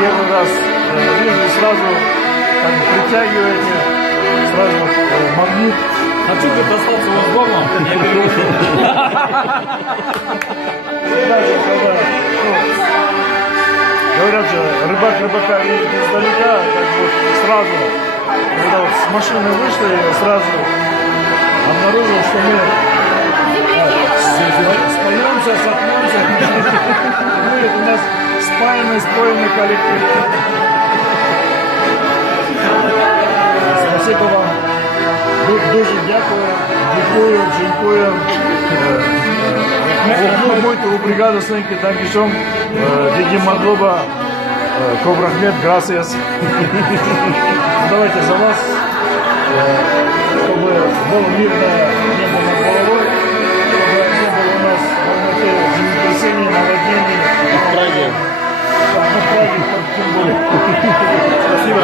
первый раз вижу, и сразу как бы притягиваете, сразу магнит. Хочу бы остаться у вас дома, я перевожу. Говорят же, рыбак рыбака видит издалека, как бы сразу, когда вот с машины вышли, сразу обнаружил, что мы споемся, сопнемся. Будет у нас спаянный коллектив. Спасибо вам. Дуже дякую. Дякую. Muito obrigado, Сеньки, Dankeschön. Диги Мадоба, Кобрахмет, gracias. Давайте за вас, чтобы было мирное небо над головой, чтобы не было у нас волноты, землетрясений, наводнений. В Праге. В Праге, тем более. Спасибо.